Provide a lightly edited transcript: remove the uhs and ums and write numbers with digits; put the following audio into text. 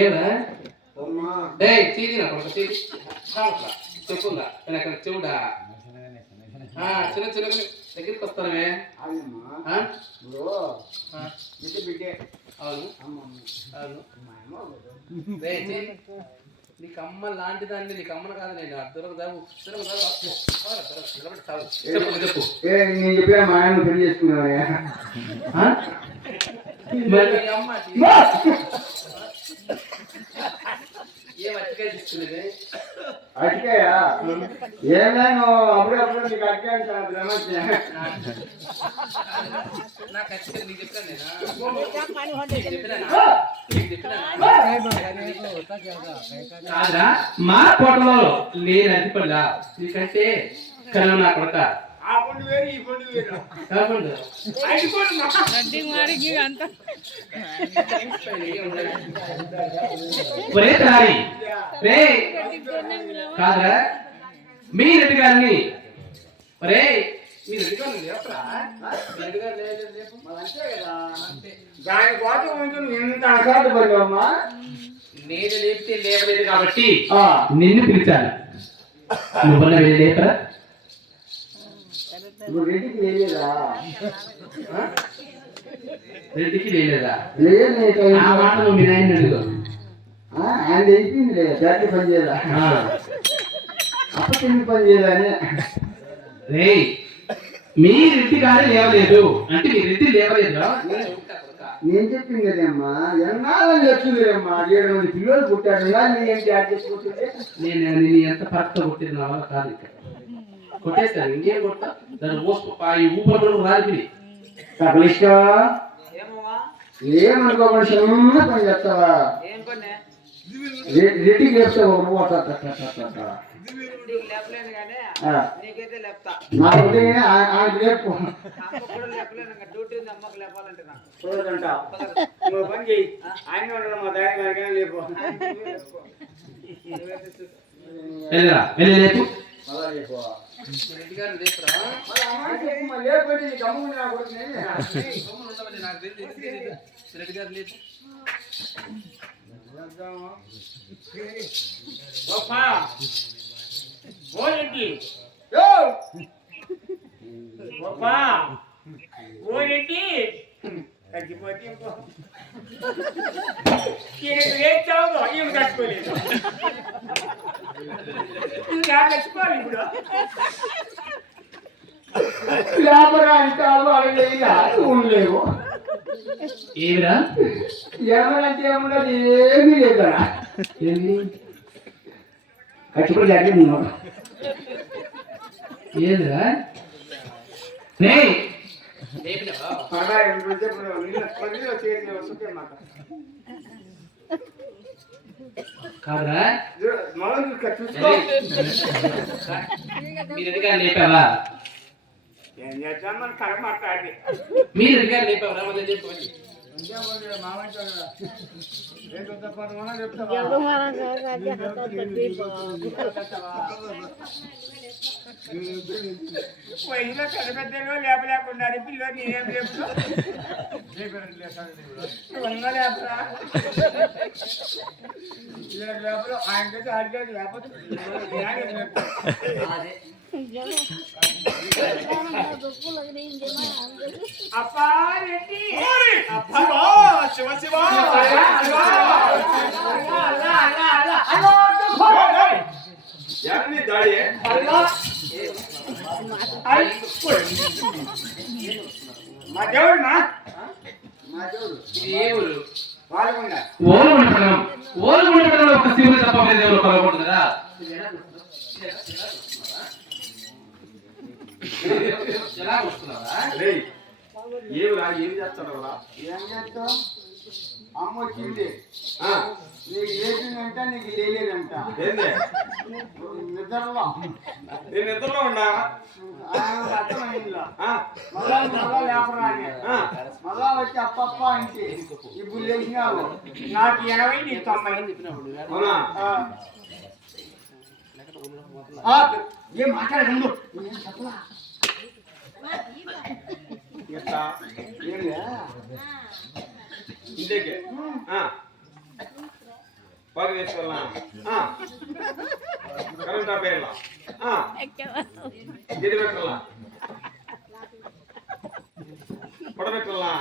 ఏడా చీదిన చెప్పుందా అక్కడ చెవుడా చిన్న చిన్న దగ్గరికి వస్తానమే నీకు అమ్మ లాంటిదాన్ని నీకు అమ్మను కాదు నేను చెప్పు నేను చెప్పిన మా ఆయన పెళ్లి చేసుకున్నా ఏం అట్టికాయ తీసుకునేది అట్టికాయా ఏమేను అప్పుడప్పుడు నీకు అట్టికాయ నాకు అట్టికాయ నీకు చెప్పాను కాదురా మా కోటలో నేను అట్టిపల్లా నీకంటే కన్నా నా కొడక కాదురా మీ రెడ్డి గారిని ఒరే మీ రెడ్డి గారిని నేను లేపితే లేవలేదు కాబట్టి నిన్ను పిలిచాను నువ్వు లేపరా రెడ్డికి లేలేదా ఆ మాట నువ్వు మీ నాయన అడుగు ఆయన అయిపోయింది జాతి పని చేయదా అప్పటి పని చేయదని రే మీ రెడ్డి గారే లేవలేదు అంటే మీ రెడ్డి లేవలేదు నేను చెప్పింది కదమ్మా ఎన్నాళ్ళని చెప్తుందిలేమ్మా 7 మంది పిల్లలు పుట్టాడు ఏంటి యాడ్ చేసుకుంటుంటే నేను ఎంత పరక్త కొట్టిన నా వల్ల కాదు ఇక్కడ కొట్టేస్తాను ఇంకేం కొట్టా దాన్ని ఊపలు రాలిపోయి ఏమనుకోకుండా చిన్న పని చేస్తావా రెడ్డికి లేపుతావు నాకు ఆయన లేపు నువ్వు పని చెయ్యి ఆయన ఉండడం మా దాని లేపు కట్టుకోలేదు ఇప్పుడు వ్యాపారానికి ఉండలేవు ఏమిరా ఏమనంటే ఏమన్నది ఏమీ లేదా కట్టుబడి జరిగింది ఏదిరా కాదురా మీరు ఎదిగా లేపావా ఏం చేద్దాం మన కర మాట్లాడి మీరు ఎదిగా లేపావరా మళ్ళీ చెప్పండి పోయిన పెద్ద పెద్దగా లేపలేకుండా పిల్లలు నేనేం లేపుతా లేపలు ఆయనకైతే అడిగేది లేకపోతే అప్పా రెడ్డి శివ శివ దాడి మా దేవుడు మా దేవుడు ఓలుగుండ ఒక శివుని తప్ప మీద దేవుడు కలగకూడదురా ఎలా వస్తున్నారా ఏం చేస్తాడు ఏం చేస్తావు అమ్మ వచ్చింది నీకు లేచిందంట నీకు లేలేదంట నిద్రలో నేను నిద్రలో ఉన్నా అర్థమైందిలో మళ్ళా లేపరా మళ్ళా వచ్చి అప్పప్ప అంటే ఇప్పుడు లేచినావు నాకు 80 నీకు 90 ఏం మాట్లాడదు చెప్పలా ఇంటికి పాలు తీసుకెళ్ళా కరెంట్ ఆపేయాలా గిడి పెట్టాలా పొడబెట్టాలా